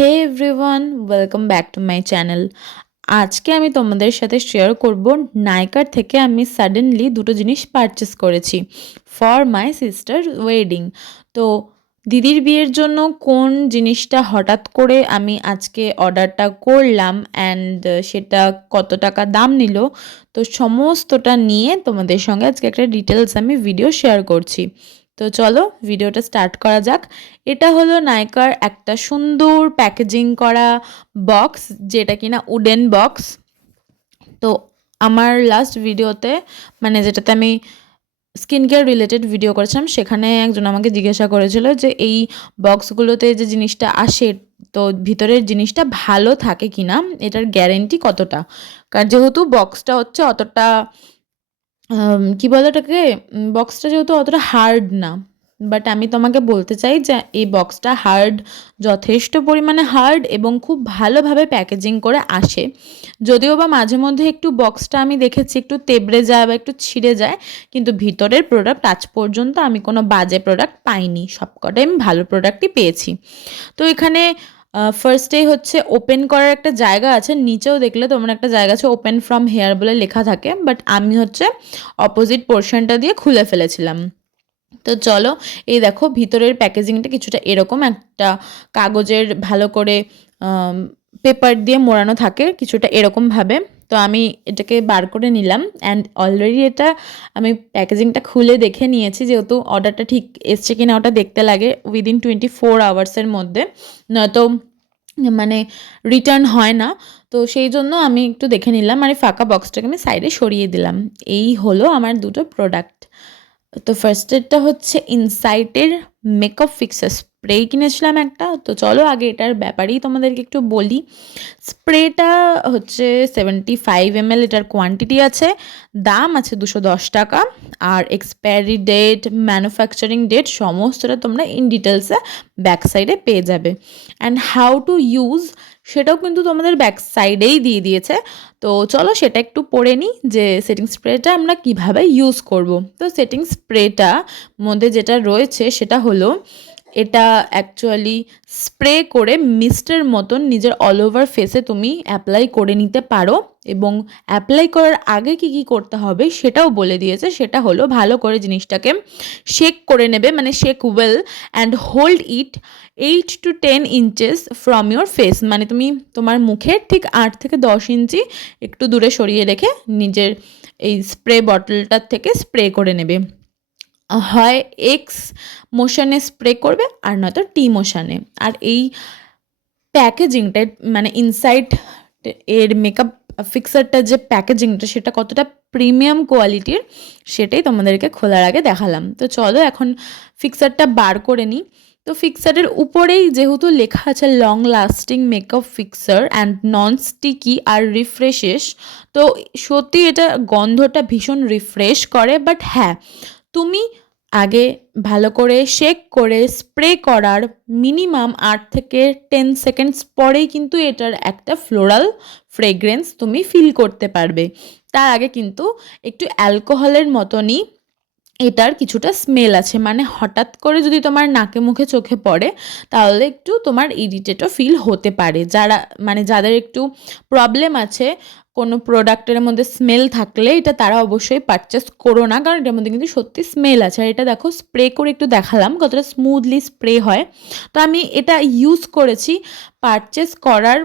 Hey everyone welcome back to my channel আজকে আমি তোমাদের সাথে শেয়ার করব নাইকার থেকে আমি সাডেনলি দুটো জিনিস পারচেস করেছি ফর মাই সিস্টার ওয়েডিং তো দিদির বিয়ের জন্য কোন জিনিসটা হঠাৎ করে আমি আজকে অর্ডারটা করলাম অ্যান্ড সেটা কত টাকা দাম নিল, তো সমস্তটা নিয়ে তোমাদের সঙ্গে আজকে একটা ডিটেলস আমি ভিডিও শেয়ার করছি। তো চলো ভিডিওটা স্টার্ট করা যাক। এটা হলো নাইকার একটা সুন্দর প্যাকেজিং করা বক্স যেটা কিনা উডেন বক্স তো আমার লাস্ট ভিডিওতে মানে যেটাতে আমি স্কিন কেয়ার রিলেটেড ভিডিও করেছিলাম, সেখানে একজন আমাকে জিজ্ঞাসা করেছিল যে এই বক্সগুলোতে যে জিনিসটা আসে, তো ভিতরের জিনিসটা ভালো থাকে কি না এটার গ্যারেন্টি কতটা? কারণ যেহেতু বক্সটা হচ্ছে অতটা কি বলে ওটাকে? বক্সটা যেহেতু অতটা হার্ড না বাট আমি তোমাকে বলতে চাই যে এই বক্সটা হার্ড যথেষ্ট পরিমাণে হার্ড এবং খুব ভালোভাবে প্যাকেজিং করে আসে। যদিও বা মাঝে মধ্যে একটু বক্সটা আমি দেখেছি, একটু তেবড়ে যায় বা একটু ছিঁড়ে যায়, কিন্তু ভিতরের প্রোডাক্ট আজ পর্যন্ত আমি কোনো বাজে প্রোডাক্ট পাইনি। সবকটাই আমি ভালো প্রোডাক্টই পেয়েছি। তো এখানে ফার্স্টেই হচ্ছে ওপেন করার একটা জায়গা আছে, নিচেও দেখলে তোমার একটা জায়গা আছে ওপেন ফ্রম হেয়ার বলে লেখা থাকে বাট আমি হচ্ছে অপোজিট পোর্শনটা দিয়ে খুলে ফেলেছিলাম। তো চলো, এই দেখো ভিতরের প্যাকেজিংটা কিছুটা এরকম, একটা কাগজের ভালো করে পেপার দিয়ে মোড়ানো থাকে কিছুটা এরকমভাবে। তো আমি এটাকে বার করে নিলাম অ্যান্ড অলরেডি এটা আমি প্যাকেজিংটা খুলে দেখে নিয়েছি যেহেতু অর্ডারটা ঠিক এসছে কিনা ওটা দেখতে লাগে উইদিন টোয়েন্টি ফোর আওয়ার্সের মধ্যে। নয়তো মানে রিটার্ন হয় না। তো সেই জন্য আমি একটু দেখে নিলাম আর ফাঁকা বক্সটাকে আমি সাইডে সরিয়ে দিলাম। এই হলো আমার দুটো প্রোডাক্ট তো ফার্স্টেরটা হচ্ছে ইনসাইটের মেকআপ ফিক্সার স্প্রে কিনেছিলাম একটা। তো চলো আগে এটার ব্যাপারেই তোমাদেরকে একটু বলি। স্প্রেটা হচ্ছে সেভেন্টি ফাইভ এমএল এটার কোয়ান্টিটি আছে। দাম আছে দুশো দশ টাকা। আর এক্সপায়ারি ডেট ম্যানুফ্যাকচারিং ডেট সমস্তটা তোমরা ইন ডিটেলসে ব্যাক সাইডে পেয়ে যাবে। অ্যান্ড হাউ টু ইউজ সেটাও কিন্তু তোমাদের ব্যাক সাইডেই দিয়ে দিয়েছে। তো চলো সেটা একটু পড়ে নিই যে সেটিং স্প্রেটা আমরা কীভাবে ইউজ করব। তো সেটিং স্প্রেটা মধ্যে যেটা রয়েছে সেটা হলো, এটা অ্যাকচুয়ালি স্প্রে করে মিস্টের মতন নিজের অল ওভার ফেসে তুমি অ্যাপ্লাই করে নিতে পারো। এবং অ্যাপ্লাই করার আগে কি কি করতে হবে সেটাও বলে দিয়েছে। সেটা হলো ভালো করে জিনিসটাকে শেক করে নেবে মানে shake well and hold it eight to ten inches from your face মানে তুমি তোমার মুখের ঠিক আট থেকে দশ ইঞ্চি একটু দূরে সরিয়ে রেখে নিজের এই স্প্রে বটলটার থেকে স্প্রে করে নেবে। হয় এক্স মোশনে স্প্রে করবে আর নয়তো টি মোশনে আর এই প্যাকেজিংটা মানে ইনসাইড এর মেকআপ ফিক্সারটা যে প্যাকেজিংটা সেটা কতটা প্রিমিয়াম কোয়ালিটির সেটাই তোমাদেরকে খোলার আগে দেখালাম। তো চলো এখন ফিক্সারটা বার করে নিই। তো ফিক্সারের উপরেই যেহেতু লেখা আছে long lasting makeup fixer and non sticky R refreshes তো সত্যি এটা গন্ধটা ভীষণ রিফ্রেশ করে বাট হ্যাঁ তুমি আগে ভালো করে শেক করে স্প্রে করার মিনিমাম আট থেকে টেন সেকেন্ডস পরেই কিন্তু এটার একটা ফ্লোরাল ফ্রেগ্রেন্স তুমি ফিল করতে পারবে। তার আগে কিন্তু একটু অ্যালকোহলের মতনই এটার কিছুটা স্মেল আছে। মানে হঠাৎ করে যদি তোমার নাকে মুখে চোখে পড়ে, তাহলে একটু তোমার ইরিটেটও ফিল হতে পারে। যারা মানে যাদের একটু প্রবলেম আছে, কোনো প্রোডাক্টের মধ্যে স্মেল থাকলে এটা তারা অবশ্যই পারচেস করো না, কারণ এটার মধ্যে কিন্তু সত্যি স্মেল আছে। আর এটা দেখো স্প্রে করে একটু দেখালাম, কতটা স্মুথলি স্প্রে হয়। তো আমি এটা ইউজ করেছি। পারচেস করার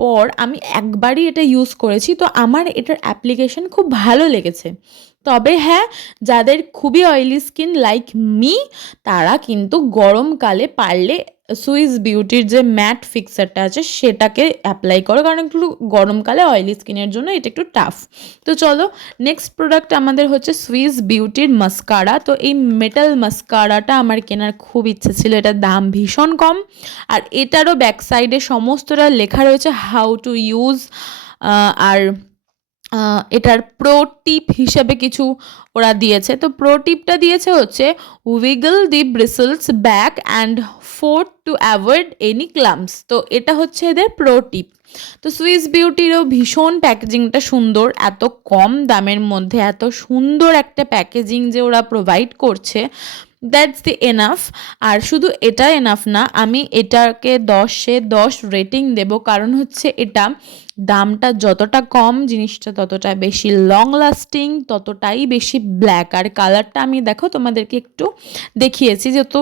পর আমি একবারই এটা ইউজ করেছি। তো আমার এটার অ্যাপ্লিকেশন খুব ভালো লেগেছে। তবে হ্যাঁ যাদের খুবই অয়েলি স্কিন লাইক মি তারা কিন্তু গরমকালে পারলে সুইস বিউটির যে ম্যাট ফিক্সারটা আছে, সেটাকে অ্যাপ্লাই করো। কারণ একটু গরমকালে অয়েলি স্কিনের জন্য এটা একটু টাফ তো চলো নেক্সট প্রোডাক্ট আমাদের হচ্ছে সুইস বিউটির মাস্কারা তো এই মেটাল মাস্কারাটা আমার কেনার খুব ইচ্ছে ছিল, এটার দাম ভীষণ কম। আর এটারও ব্যাক সাইডে সমস্তটা লেখা রয়েছে হাউ টু ইউজ আর এটার প্রো টিপ হিসেবে কিছু ওরা দিয়েছে। তো প্রো টিপটা দিয়েছে হচ্ছে wiggle the bristles back and forth to avoid any clumps তো এটা হচ্ছে এদের প্রো টিপ তো সুইস বিউটিরও ভীষণ প্যাকেজিংটা সুন্দর, এত কম দামের মধ্যে, এত সুন্দর একটা প্যাকেজিং যে ওরা প্রোভাইড করছে দ্যাটস দি এনাফ আর শুধু এটা এনাফ না, আমি এটাকে দশে দশ রেটিং দেব, কারণ হচ্ছে এটা দামটা যতটা কম, জিনিসটা ততটা বেশি লং লাস্টিং ততটাই বেশি ব্ল্যাক আর কালারটা আমি দেখো তোমাদেরকে একটু দেখিয়েছি, যেহেতু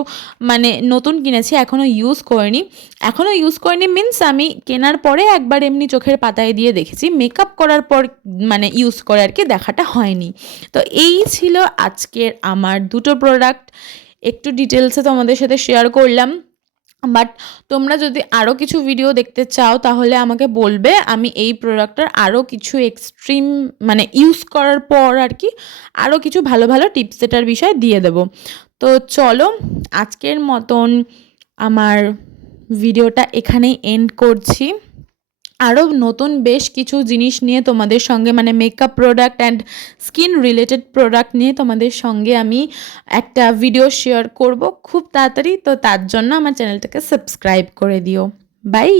মানে নতুন কিনেছি এখনও ইউজ করিনি। এখনও ইউজ করিনি মিন্স আমি কেনার পরে একবার এমনি চোখের পাতায় দিয়ে দেখেছি। মেকআপ করার পর মানে ইউজ করে আর কি দেখাটা হয়নি। তো এই ছিল আজকের আমার দুটো প্রোডাক্ট একটু ডিটেলসে তোমাদের সাথে শেয়ার করলাম। বাট তোমরা যদি আরও কিছু ভিডিও দেখতে চাও, তাহলে আমাকে বলবে। আমি এই প্রোডাক্টটার আরও কিছু এক্সট্রিম মানে ইউজ করার পর আর কি আরও কিছু ভালো ভালো টিপস সেটার বিষয় দিয়ে দেব। তো চলো, আজকের মতন আমার ভিডিওটা এখানেই এন্ড করছি। আরও নতুন বেশ কিছু জিনিস নিয়ে তোমাদের সঙ্গে মানে makeup product and skin related product নিয়ে তোমাদের সঙ্গে আমি একটা ভিডিও শেয়ার করব খুব তাড়াতাড়ি। তো তার জন্য আমার চ্যানেলটাকে সাবস্ক্রাইব করে দিও। বাই